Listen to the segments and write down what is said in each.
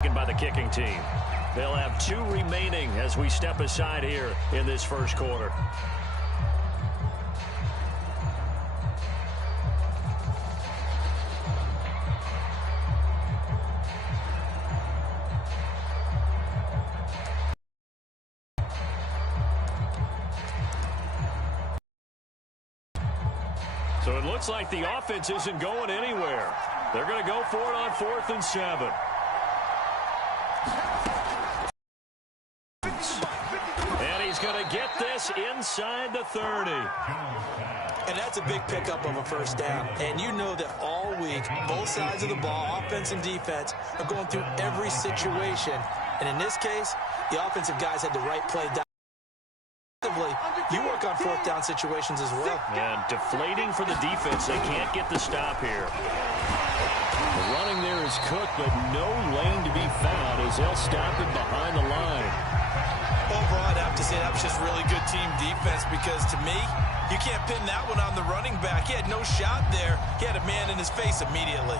By the kicking team. They'll have 2 remaining as we step aside here in this first quarter. So it looks like the offense isn't going anywhere. They're going to go for it on 4th and 7. And he's going to get this inside the 30. And that's a big pickup of a first down. And you know that all week, both sides of the ball, offense and defense, are going through every situation. And in this case, the offensive guys had the right play down. You work on 4th down situations as well. And deflating for the defense. They can't get the stop here. The running there is Cook, but no lane to be found as they'll stop him behind the line. Overall, I'd have to say that was just really good team defense because, to me, you can't pin that one on the running back. He had no shot there. He had a man in his face immediately.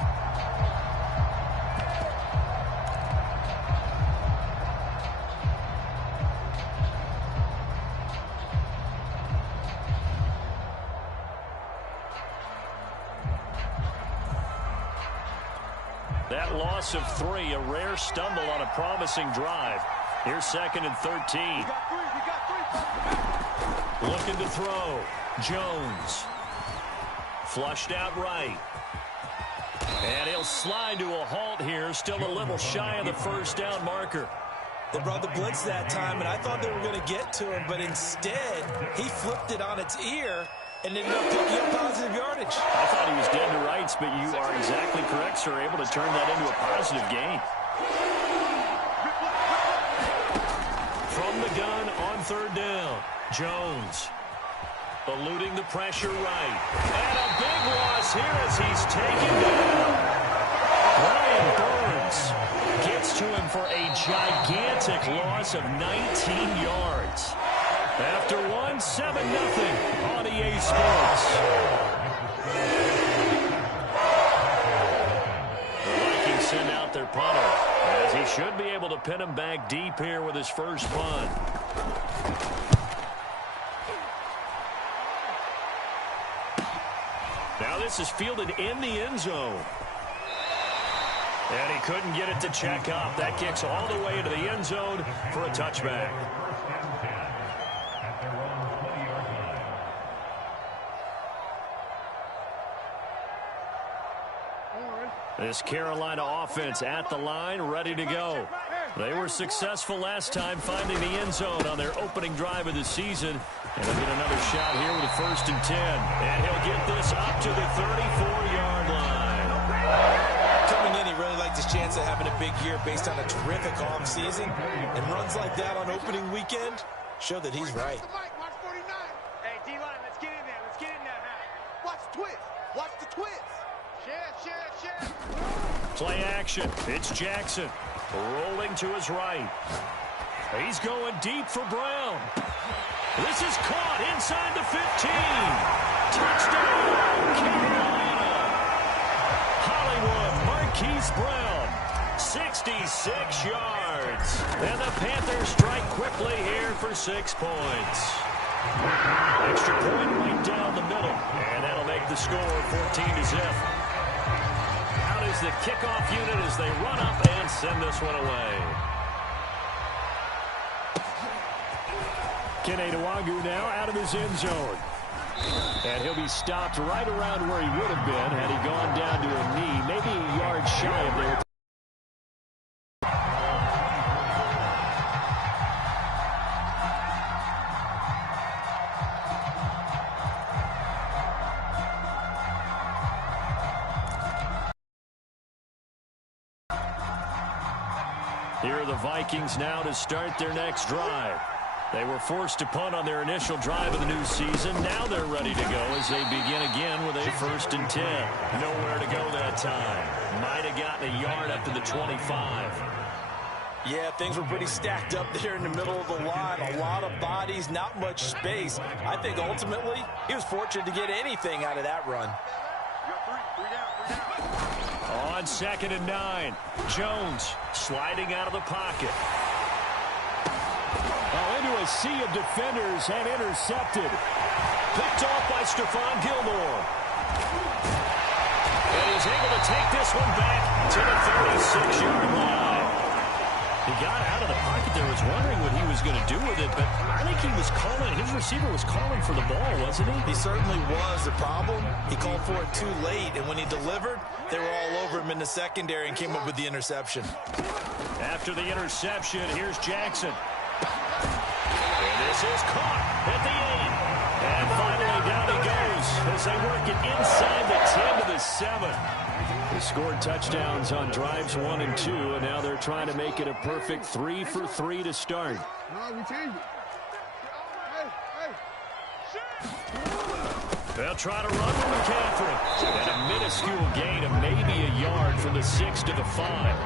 That loss of 3, a rare stumble on a promising drive. Here's 2nd and 13. Looking to throw. Jones. Flushed out right. And he'll slide to a halt here. Still a little shy of the first down marker. They brought the blitz that time, and I thought they were going to get to him, but instead, he flipped it on its ear and ended up picking up positive yardage. I thought he was dead to rights, but you are exactly correct, sir. Able to turn that into a positive gain. From the gun on 3rd down, Jones eluding the pressure right. And a big loss here as he's taken down. Brian Burns gets to him for a gigantic loss of 19 yards. After 1, 7-0 on EA Sports. The Vikings send out their punter, as he should be able to pin him back deep here with his first punt. Now this is fielded in the end zone. And he couldn't get it to check up. That kicks all the way into the end zone for a touchback. This Carolina offense at the line, ready to go. They were successful last time finding the end zone on their opening drive of the season. And they'll get another shot here with a 1st and 10. And he'll get this up to the 34-yard line. Coming in, he really liked his chance of having a big year based on a terrific offseason. And runs like that on opening weekend show that he's right. Hey, D-line, let's get in there. Let's get in there now. Watch the twist. Watch the twist. Share. Play action. It's Jackson rolling to his right. He's going deep for Brown. This is caught inside the 15. Touchdown, Carolina. Hollywood Marquise Brown, 66 yards. And the Panthers strike quickly here for 6 points. Extra point right down the middle. And that'll make the score 14-0. Out is the kickoff unit as they run up and send this one away. Kene Nwangwu now out of his end zone. And he'll be stopped right around where he would have been had he gone down to a knee, maybe a yard shy of there. Here are the Vikings now to start their next drive. They were forced to punt on their initial drive of the new season. Now they're ready to go as they begin again with a 1st and 10. Nowhere to go that time. Might have gotten a yard up to the 25. Yeah, things were pretty stacked up there in the middle of the line. A lot of bodies, not much space. I think ultimately he was fortunate to get anything out of that run. On on 2nd and 9. Jones sliding out of the pocket. Into a sea of defenders and intercepted. Picked off by Stephon Gilmore. And he's able to take this one back to the 36-yard line. He got out of the pocket there, was wondering what he was going to do with it, but I think he was calling, his receiver was calling for the ball, wasn't he? He certainly was. The problem, he called for it too late, and when he delivered, they were all over him in the secondary and came up with the interception. After the interception, here's Jackson. And this is caught at the 8. And finally down he goes as they work it inside the 10 to the 7. They scored touchdowns on drives 1 and 2, and now they're trying to make it a perfect 3 for 3 to start. No, we changed it. They'll try to run from McCaffrey. And a minuscule gain of maybe a yard from the 6 to the 5.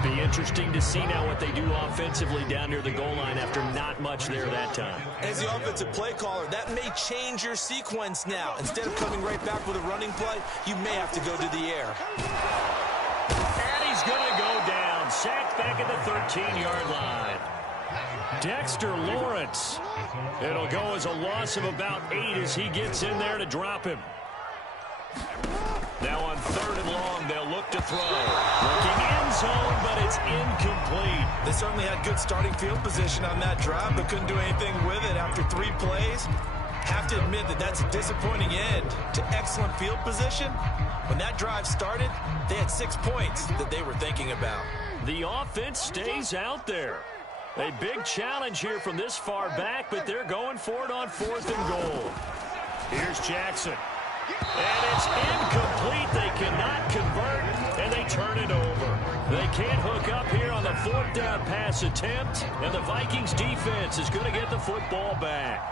Be interesting to see now what they do offensively down near the goal line after not much there that time. As the offensive play caller, that may change your sequence now. Instead of coming right back with a running play, you may have to go to the air. And he's going to go down. Sacked back at the 13-yard line. Dexter Lawrence. It'll go as a loss of about 8 as he gets in there to drop him. Now on 3rd and long, they'll look to throw. Looking end zone, but it's incomplete. They certainly had good starting field position on that drive, but couldn't do anything with it after 3 plays. Have to admit that that's a disappointing end to excellent field position. When that drive started, they had 6 points that they were thinking about. The offense stays out there. A big challenge here from this far back, but they're going for it on 4th and goal. Here's Jackson. And it's incomplete. They cannot convert, and they turn it over. They can't hook up here on the 4th down pass attempt, and the Vikings defense is going to get the football back.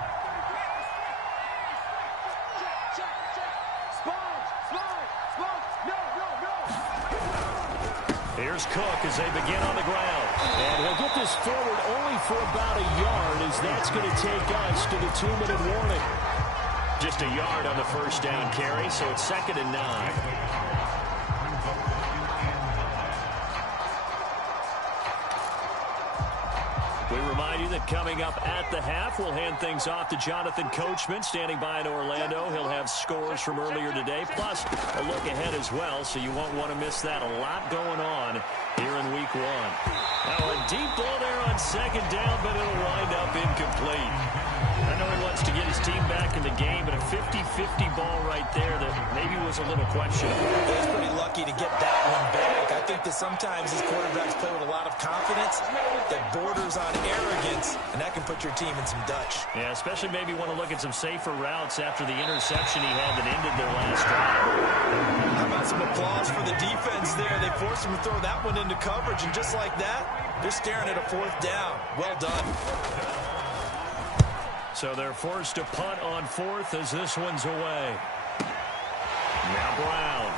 Here's Cook as they begin on the ground. And he'll get this forward only for about a yard, as that's going to take us to the 2-minute warning. Just a yard on the 1st down carry, so it's 2nd and 9. We remind you that coming up at the half, we'll hand things off to Jonathan Coachman, standing by in Orlando. He'll have scores from earlier today, plus a look ahead as well, so you won't want to miss that. A lot going on here in Week 1. Now a deep ball there on 2nd down, but it'll wind up incomplete. I know he wants to get his team back in the game, but a 50-50 ball right there that maybe was a little questionable. He's pretty lucky to get that one back. I think that sometimes his quarterbacks play with a lot of confidence that borders on arrogance, and that can put your team in some Dutch. Yeah, especially maybe want to look at some safer routes after the interception he had that ended their last drive. How about some applause for the defense there? They forced him to throw that one into coverage, and just like that, they're staring at a 4th down. Well done. So they're forced to punt on 4th as this one's away. Now Brown.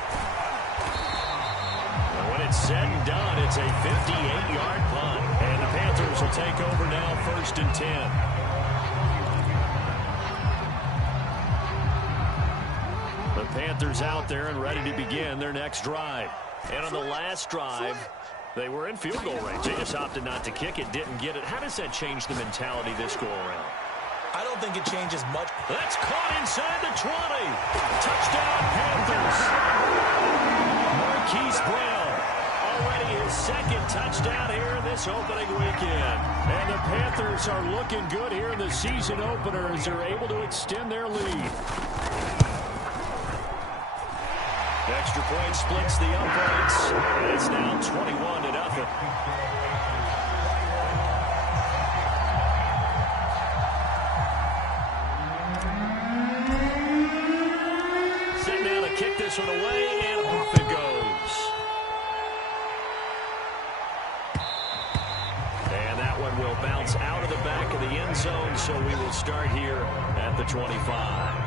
And when it's said and done, it's a 58-yard punt. And the Panthers will take over now 1st and 10. The Panthers out there and ready to begin their next drive. And on the last drive, they were in field goal range. They just opted not to kick it, didn't get it. How does that change the mentality this go around? I don't think it changes much. That's caught inside the 20. Touchdown, Panthers. Marquise Brown, already his 2nd touchdown here in this opening weekend. And the Panthers are looking good here in the season opener as they're able to extend their lead. The extra point splits the uprights, and it's now 21-0. Kick this one away, and off it goes. And that one will bounce out of the back of the end zone, so we will start here at the 25.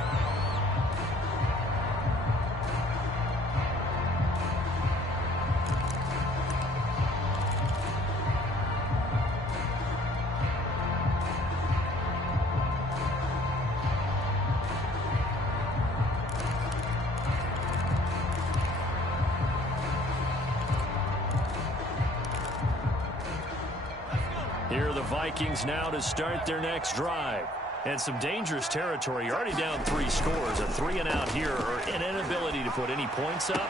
Here are the Vikings now to start their next drive. And some dangerous territory. You're already down 3 scores. A 3-and-out here, or an inability to put any points up.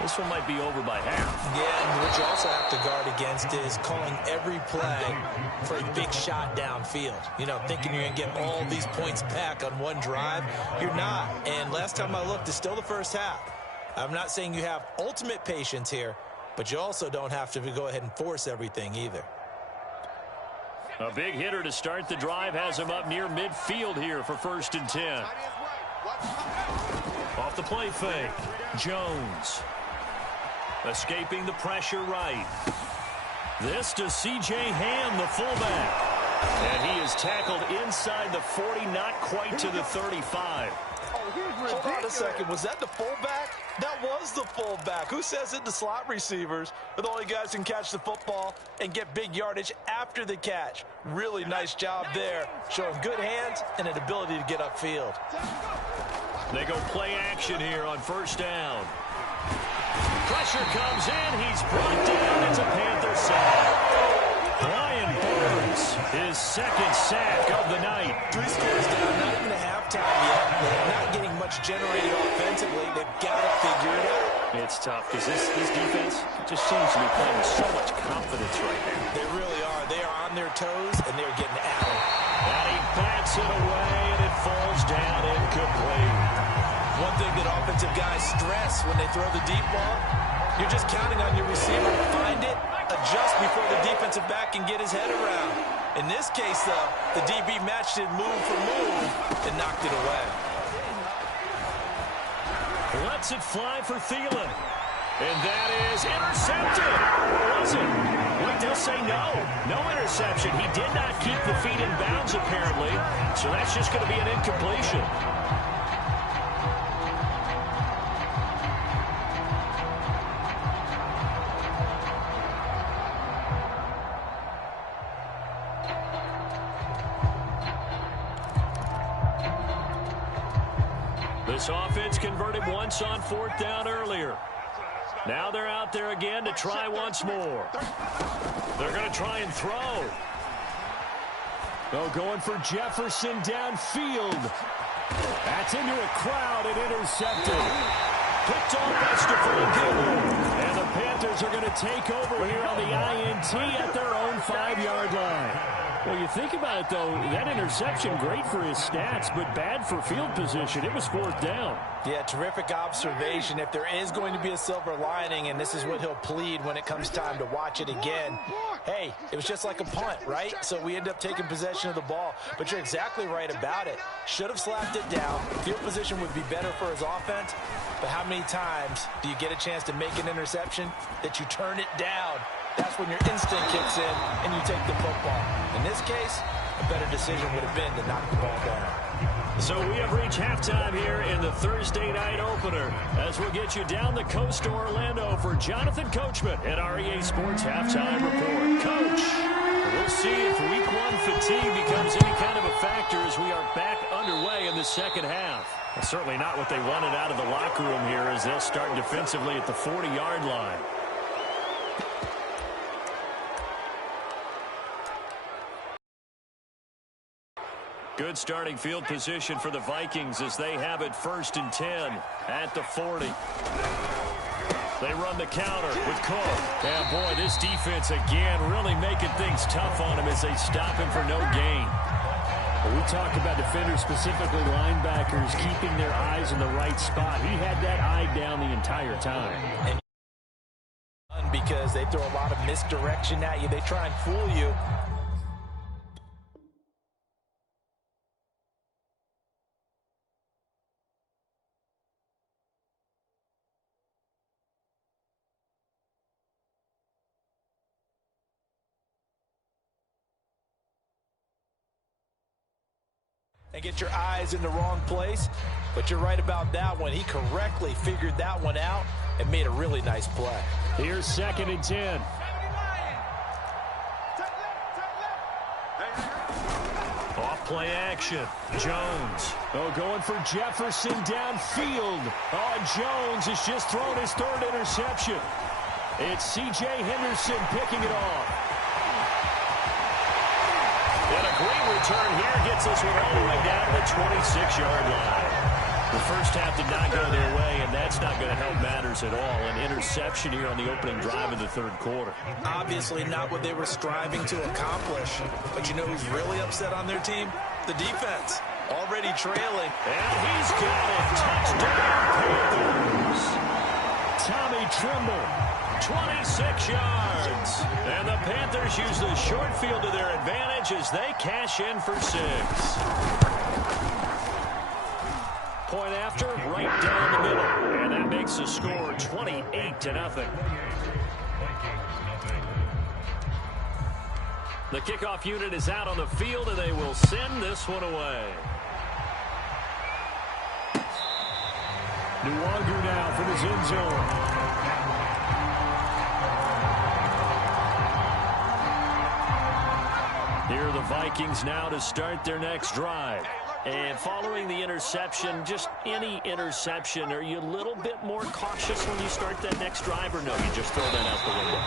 This one might be over by half. Yeah, and what you also have to guard against is calling every play for a big shot downfield. You know, thinking you're going to get all these points back on one drive. You're not. And last time I looked, it's still the first half. I'm not saying you have ultimate patience here, but you also don't have to go ahead and force everything either. A big hitter to start the drive has him up near midfield here for 1st and 10. Off the play fake, Jones. Escaping the pressure right. This to C.J. Ham, the fullback. And he is tackled inside the 40, not quite to the 35. Hold on a second. Was that the fullback? That was the fullback. Who says it? The slot receivers are the only guys who can catch the football and get big yardage after the catch. Really nice job there. Showing good hands and an ability to get upfield. They go play action here on 1st down. Pressure comes in. He's brought down. It's a Panther sack. Brian Burns, his 2nd sack of the night. 3 scores down, not even a halftime yet. They're not getting much generated offensively. They've got to figure it out. It's tough because this defense just seems to be playing with so much confidence right now. They really are. They are on their toes, and they're getting at it. And he bats it away, and it falls down incomplete. One thing that offensive guys stress when they throw the deep ball, you're just counting on your receiver to find it, adjust before the defensive back can get his head around. In this case, though, the DB matched it move for move and knocked it away. Lets it fly for Thielen. And that is intercepted. Or was it? Wait, they'll say no. No interception. He did not keep the feet in bounds, apparently. So that's just going to be an incompletion. This offense converted once on 4th down earlier. Now they're out there again to try once more. They're going to try and throw. Oh, going for Jefferson downfield. That's into a crowd and intercepted. Picked off by Stephon Gilmore. And the Panthers are going to take over here on the INT at their own 5-yard line. Well, you think about it, though, that interception, great for his stats, but bad for field position. It was 4th down. Yeah, terrific observation. If there is going to be a silver lining, and this is what he'll plead when it comes time to watch it again, hey, it was just like a punt, right? So we end up taking possession of the ball. But you're exactly right about it. Should have slapped it down. Field position would be better for his offense. But how many times do you get a chance to make an interception that you turn it down? That's when your instinct kicks in and you take the football. In this case, a better decision would have been to knock the ball down. So we have reached halftime here in the Thursday night opener as we'll get you down the coast to Orlando for Jonathan Coachman at our EA Sports Halftime Report. Coach, we'll see if Week 1 fatigue becomes any kind of a factor as we are back underway in the 2nd half. Well, certainly not what they wanted out of the locker room here as they'll start defensively at the 40-yard line. Good starting field position for the Vikings as they have it 1st and 10 at the 40. They run the counter with Cook. And boy, this defense again really making things tough on him as they stop him for no gain. Well, we talk about defenders, specifically linebackers, keeping their eyes in the right spot. He had that eye down the entire time. And because they throw a lot of misdirection at you. They try and fool you. And get your eyes in the wrong place. But you're right about that one. He correctly figured that one out and made a really nice play. Here's 2nd and 10. Off play action. Jones. Oh, going for Jefferson downfield. Oh, Jones has just thrown his 3rd interception. It's C.J. Henderson picking it off. return here gets us one all the way down to the 26-yard line. The first half did not go their way, and that's not going to help matters at all. An interception here on the opening drive of the third quarter. Obviously not what they were striving to accomplish. But you know who's really upset on their team? The defense. Already trailing. And he's got it. Touchdown, Panthers. Tommy Tremble, 26 yards. And the Panthers use the short field to their advantage as they cash in for 6. Point after, right down the middle. And that makes the score 28-0. The kickoff unit is out on the field, and they will send this one away. Nwangu now from his end zone. Here are the Vikings now to start their next drive. And following the interception, just any interception, are you a little bit more cautious when you start that next drive, or no, you just throw that out the window?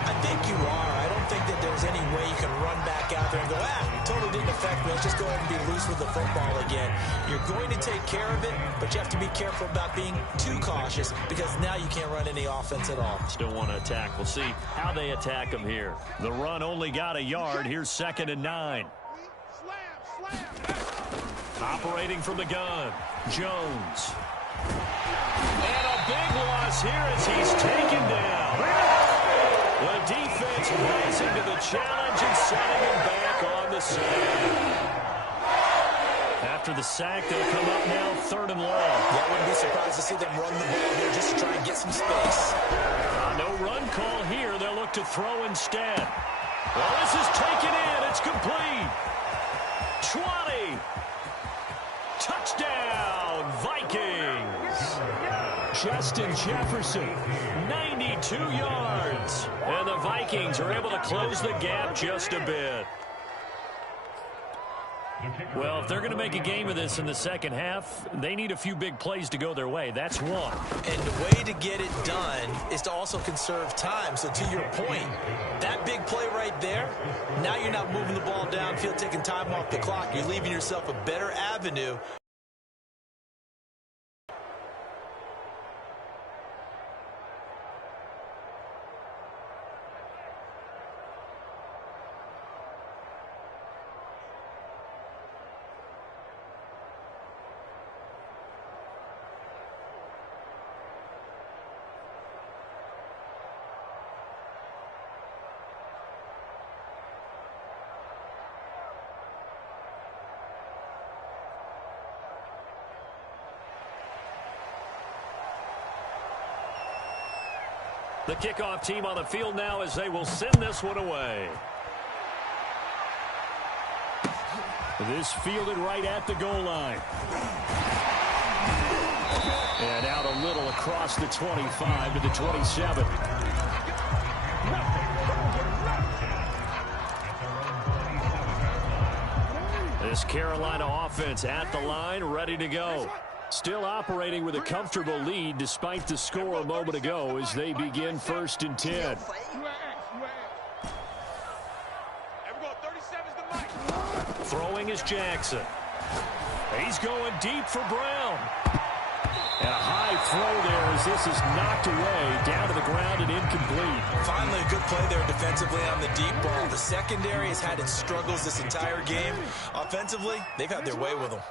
I think you are. I don't think that there's any way you can run back out there and go, totally didn't affect me. Let's just go ahead and be loose with the football again. You're going to take care of it, but you have to be careful about being too cautious because now you can't run any offense at all. Still want to attack. We'll see how they attack them here. The run only got a yard. Here's 2nd and 9. Operating from the gun, Jones. And a big loss here as he's taken down. The defense rising to the challenge and setting him back on the sack. After the sack, they'll come up now 3rd and long. Yeah, I wouldn't be surprised to see them run the ball here just to try and get some space. No run call here. They'll look to throw instead. Well, this is taken in. It's complete. 20. Touchdown, Vikings. Justin Jefferson, 92 yards. And the Vikings are able to close the gap just a bit. Well, if they're going to make a game of this in the second half, they need a few big plays to go their way. That's one. And the way to get it done is to also conserve time. So to your point, that big play right there, now you're not moving the ball downfield, taking time off the clock. You're leaving yourself a better avenue. The kickoff team on the field now as they will send this one away. This fielded right at the goal line. And out a little across the 25 to the 27. This Carolina offense at the line, ready to go. Still operating with a comfortable lead despite the score a moment ago as they begin 1st and 10. Throwing is Jackson. He's going deep for Brown. And a high throw there as this is knocked away, down to the ground and incomplete. Finally, a good play there defensively on the deep ball. The secondary has had its struggles this entire game. Offensively, they've had their way with them.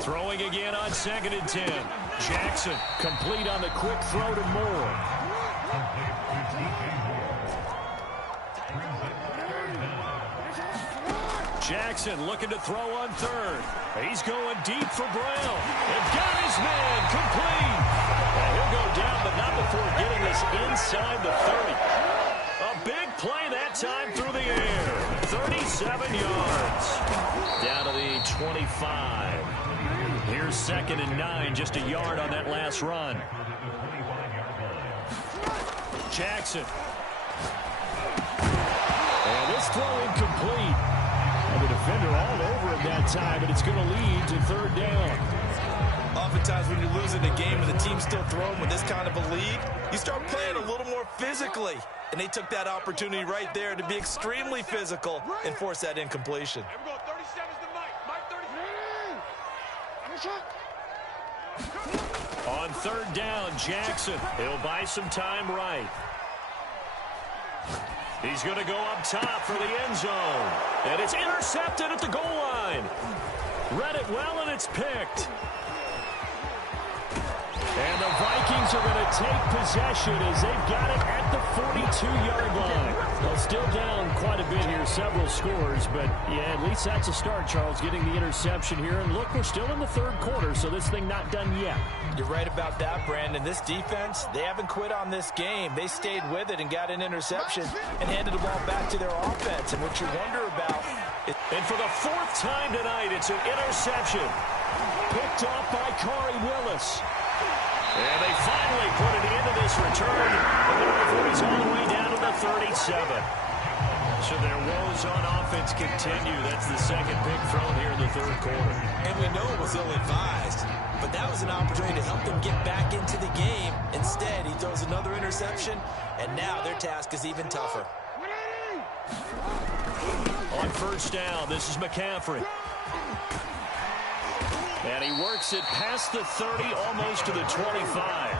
Throwing again on 2nd and 10. Jackson complete on the quick throw to Moore. Jackson looking to throw on 3rd. He's going deep for Brown. And got his man complete. And he'll go down, but not before getting this inside the 30. A big play that time through the air. 37 yards. Down to the 25. Here's 2nd and 9, just a yard on that last run. Jackson. And this throw incomplete. And the defender all over him that time, and it's going to lead to 3rd down. Oftentimes when you're losing a game and the team's still throwing with this kind of a lead, you start playing a little more physically. And they took that opportunity right there to be extremely physical and force that incompletion. Here we go, 37's the Mike. Mike 37. On third down, Jackson. He'll buy some time right. He's going to go up top for the end zone. And it's intercepted at the goal line. Read it well, and it's picked. And the Vikings are going to take possession as they've got it at the 42-yard line. Well, still down quite a bit here, several scores, but yeah, at least that's a start, Charles, getting the interception here. And look, we're still in the third quarter, so this thing not done yet. You're right about that, Brandon. This defense, they haven't quit on this game. They stayed with it and got an interception and handed the ball back to their offense. And what you wonder about is... And for the fourth time tonight, it's an interception. Picked off by Corey Willis. And they finally put it into this return. And the referee's all the way down to the 37. So their woes on offense continue. That's the second pick thrown here in the third quarter. And we know it was ill-advised, but that was an opportunity to help them get back into the game. Instead, he throws another interception, and now their task is even tougher. On first down, this is McCaffrey. And he works it past the 30, almost to the 25.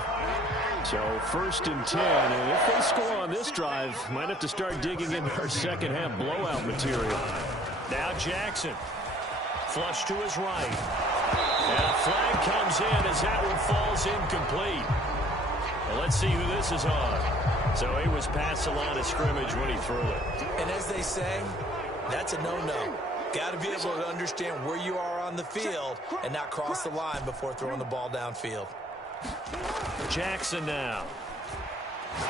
So first and 10, and if they score on this drive, might have to start digging into our second half blowout material. Now Jackson, flush to his right. And a flag comes in as that one falls incomplete. Well, let's see who this is on. So he was past the line of scrimmage when he threw it. And as they say, that's a no-no. Got to be able to understand where you are on the field and not cross the line before throwing the ball downfield. Jackson now.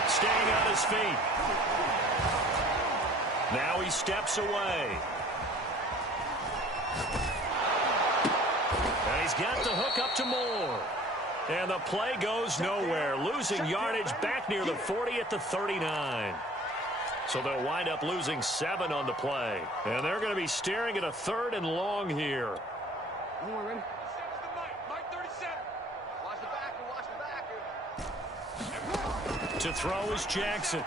Staying on his feet. Now he steps away. And he's got the hook up to Moore. And the play goes nowhere. Losing yardage back near the 40 at the 39. So they'll wind up losing 7 on the play. And they're going to be staring at a third and long here. To throw is Jackson.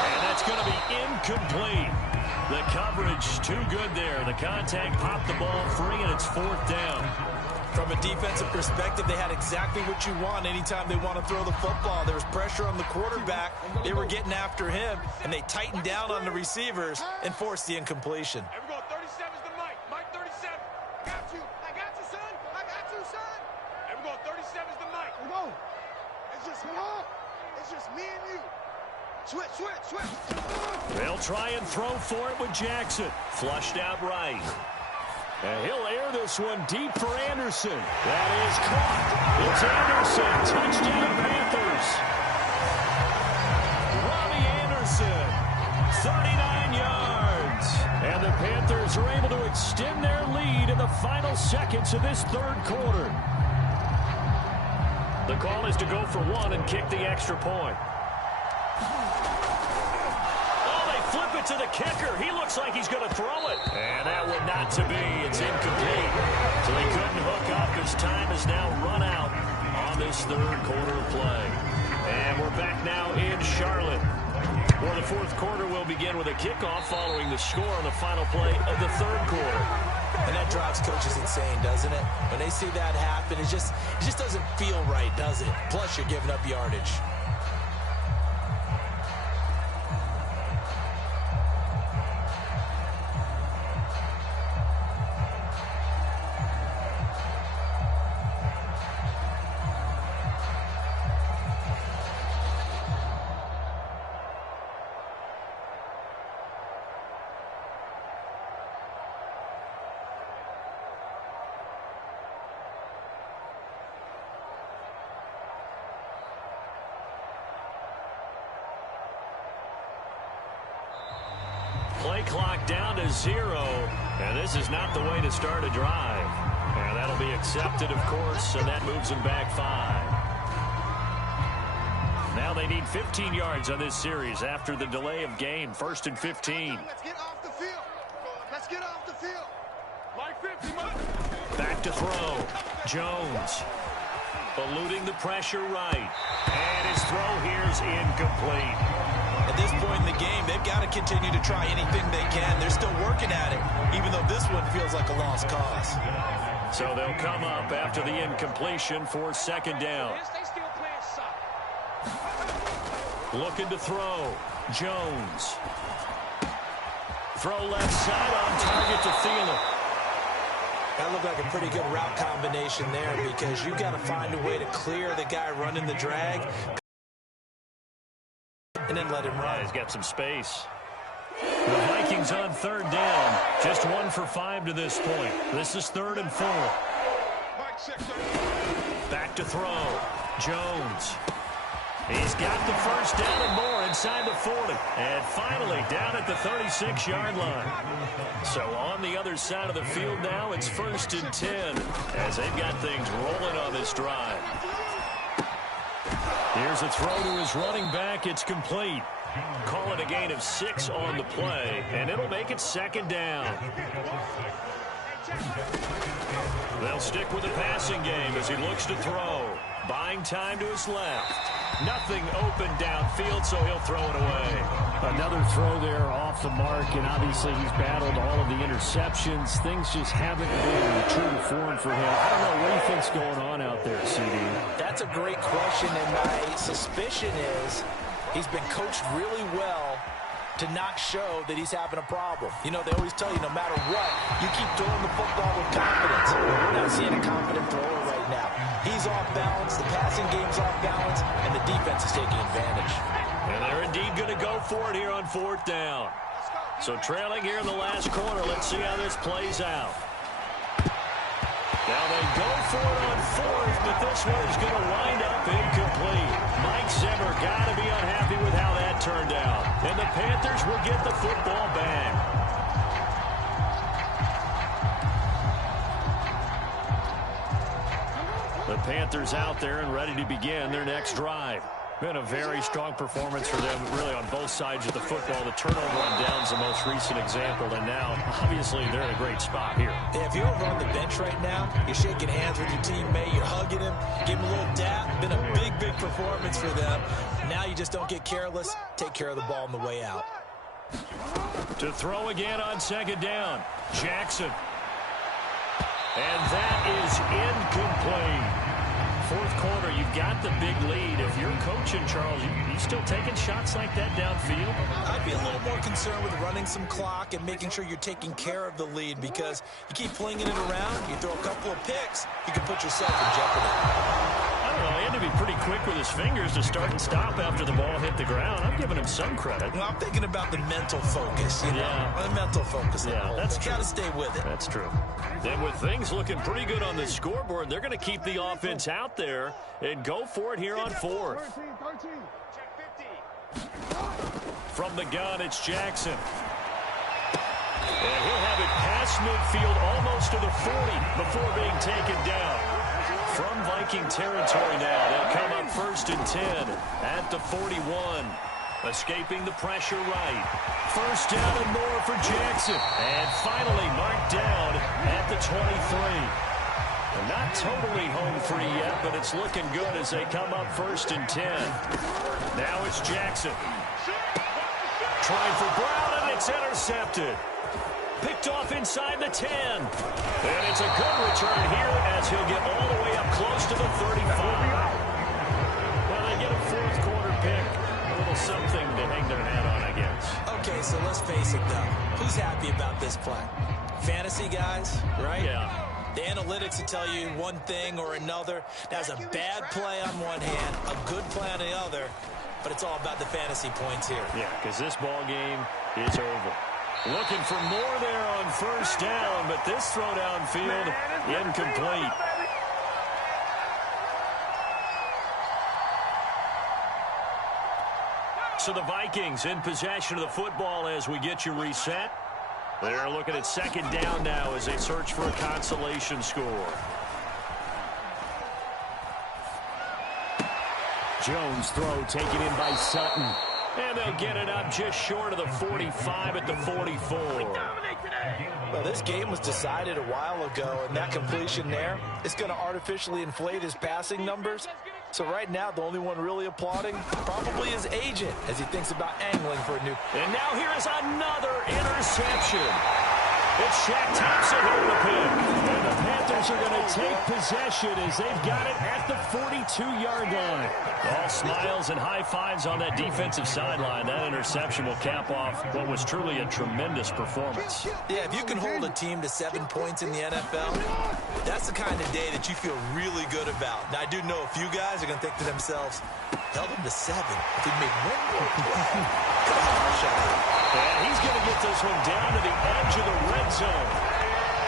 And that's going to be incomplete. The coverage too good there. The contact popped the ball free, and it's fourth down. From a defensive perspective, they had exactly what you want anytime they want to throw the football. There was pressure on the quarterback. They were getting after him, and they tightened down on the receivers and forced the incompletion. Here we go, 37's the Mike. Mike 37. I got you, son. I got you, son. Here we go, 37's the Mike. Here we go. It's just me and you. Switch. They'll try and throw for it with Jackson. Flushed out right. And he'll air this one deep for Anderson. That is caught. It's Anderson. Touchdown, Panthers. Robbie Anderson, 39 yards. And the Panthers are able to extend their lead in the final seconds of this third quarter. The call is to go for one and kick the extra point. Flip it to the kicker. He looks like he's going to throw it. And that one not to be. It's incomplete. So he couldn't hook up. His time has now run out on this third quarter of play. And we're back now in Charlotte, where the fourth quarter will begin with a kickoff following the score on the final play of the third quarter. And that drives coaches insane, doesn't it? When they see that happen, it just doesn't feel right, does it? Plus, you're giving up yardage. Play clock down to 0, and this is not the way to start a drive. And that'll be accepted, of course, and that moves them back 5. Now they need 15 yards on this series after the delay of game. First and 15. Let's get off the field. Back to throw. Jones. Eluding the pressure right. And his throw here is incomplete. At this point in the game, they've got to continue to try anything they can. They're still working at it, even though this one feels like a lost cause. So they'll come up after the incompletion for second down. Looking to throw. Jones. Throw left side on target to Thielen. That looked like a pretty good route combination there because you've got to find a way to clear the guy running the drag and then let him run. He's got some space. The Vikings on third down. Just 1 for 5 to this point. This is 3rd and 4. Back to throw. Jones. He's got the first down and more inside the 40. And finally down at the 36-yard line. So on the other side of the field now, it's 1st and 10 as they've got things rolling on this drive. Here's a throw to his running back. It's complete. Call it a gain of 6 on the play, and it'll make it 2nd down. They'll stick with the passing game as he looks to throw. Buying time to his left. Nothing open downfield, so he'll throw it away. Another throw there off the mark, and obviously he's battled all of the interceptions. Things just haven't been true to form for him. I don't know what do you think's going on out there, CD. That's a great question, and my suspicion is he's been coached really well to not show that he's having a problem. You know, they always tell you no matter what, you keep throwing the football with confidence. We're not seeing a confident thrower right now. He's off balance, the passing game's off balance, and the defense is taking advantage. And they're indeed going to go for it here on 4th down. So trailing here in the last quarter, let's see how this plays out. Now they go for it on 4th, but this one is going to wind up incomplete. Mike Zimmer got to be unhappy with how that turned out. And the Panthers will get the football back. The Panthers out there and ready to begin their next drive. Been a very strong performance for them, really, on both sides of the football. The turnover on downs the most recent example, and now, obviously, they're in a great spot here. Yeah, if you're over on the bench right now, you're shaking hands with your teammate, you're hugging him, give him a little dap. Been a big, big performance for them. Now you just don't get careless. Take care of the ball on the way out. To throw again on 2nd down, Jackson. And that is incomplete. 4th quarter, you've got the big lead. If you're coaching, Charles, you still taking shots like that downfield? I'd be a little more concerned with running some clock and making sure you're taking care of the lead because you keep flinging it around, you throw a couple of picks, you can put yourself in jeopardy. I don't know, he had to be pretty quick with his fingers to start and stop after the ball hit the ground. I'm giving him some credit. Well, I'm thinking about the mental focus, you know? Yeah. The mental focus. Yeah, that's true. Got to stay with it. That's true. Then with things looking pretty good on the scoreboard, they're going to keep the offense out there and go for it here on 4th. From the gun, it's Jackson. And he'll have it past midfield almost to the 40 before being taken down. From Viking territory now, they'll come up 1st and 10 at the 41. Escaping the pressure right. 1st down and more for Jackson. And finally marked down at the 23. They're not totally home free yet, but it's looking good as they come up 1st and 10. Now it's Jackson. Trying for Brown, and it's intercepted. Picked off inside the 10. And it's a good return here as he'll get all the way up close to the 35. Well, they get a 4th quarter pick. A little something to hang their hat on, I guess. Okay, so let's face it, though. Who's happy about this play? Fantasy guys, right? Yeah. The analytics will tell you one thing or another. That's a bad play on one hand, a good play on the other, but it's all about the fantasy points here. Yeah, because this ball game is over. Looking for more there on 1st down, but this throw downfield incomplete. So the Vikings in possession of the football as we get you reset. They're looking at 2nd down now as they search for a consolation score. Jones throw taken in by Sutton. And they'll get it up just short of the 45 at the 44. Well, this game was decided a while ago, and that completion there is going to artificially inflate his passing numbers. So right now, the only one really applauding probably his agent as he thinks about angling for a new. And now here is another interception. It's Shaq Thompson here to pick. And the Panthers are going to take possession as they've got it at the 42-yard line. All smiles and high fives on that defensive sideline. That interception will cap off what was truly a tremendous performance. Yeah, if you can hold a team to 7 points in the NFL, that's the kind of day that you feel really good about. Now, I do know a few guys are going to think to themselves, held them to 7. If we made one more play, could have had a shutout. And he's going to get this one down to the edge of the red zone.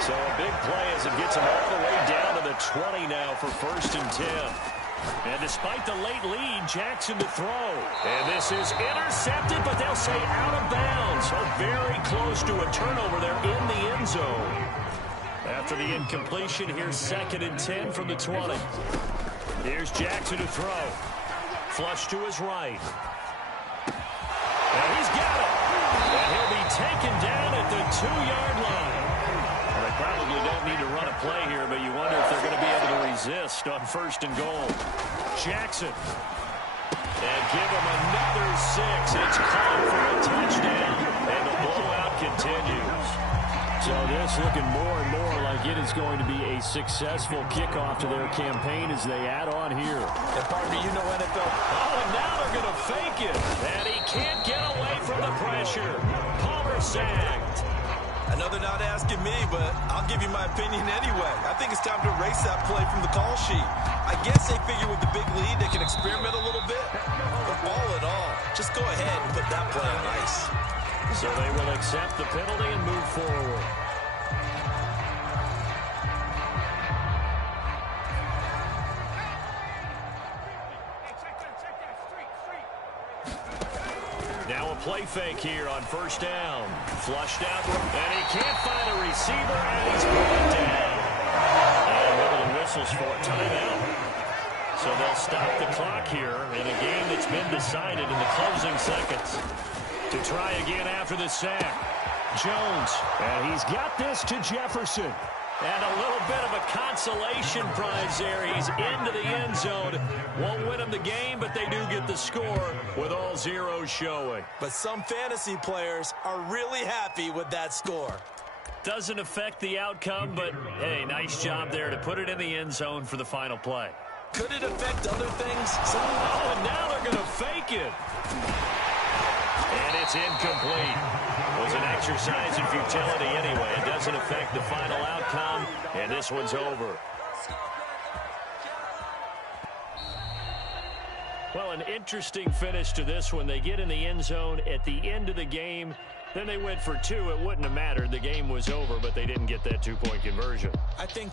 So a big play as it gets him all the way down to the 20 now for 1st and 10. And despite the late lead, Jackson to throw. And this is intercepted, but they'll say out of bounds. So very close to a turnover there in the end zone. After the incompletion, here's 2nd and 10 from the 20. Here's Jackson to throw. Flush to his right. And he's got it. And he'll be taken down at the 2-yard line. Well, they probably don't need to run a play here, but you wonder if they're going to be able to resist on 1st and goal. Jackson. And give him another 6. It's called for a touchdown. And the blowout continues. So this looking more and more like it is going to be a successful kickoff to their campaign as they add on here. And partner, you know NFL. Oh, and now they're going to fake it. And he can't get away from the pressure. Palmer sacked. I know they're not asking me, but I'll give you my opinion anyway. I think it's time to erase that play from the call sheet. I guess they figure with the big lead they can experiment a little bit. But all in all, just go ahead and put that play on ice. So they will accept the penalty and move forward. Now a play fake here on 1st down. Flushed out, and he can't find a receiver, and he's brought down. And one of the whistles for a timeout. So they'll stop the clock here in a game that's been decided in the closing seconds. To try again after the sack. Jones. And he's got this to Jefferson. And a little bit of a consolation prize there. He's into the end zone. Won't win him the game, but they do get the score with all zeros showing. But some fantasy players are really happy with that score. Doesn't affect the outcome, but, hey, nice job there to put it in the end zone for the final play. Could it affect other things? Oh, and now they're going to fake it. And it's incomplete. It was an exercise in futility anyway. It doesn't affect the final outcome, and this one's over. Well, an interesting finish to this one. They get in the end zone at the end of the game. Then they went for 2. It wouldn't have mattered. The game was over, but they didn't get that 2-point conversion. I think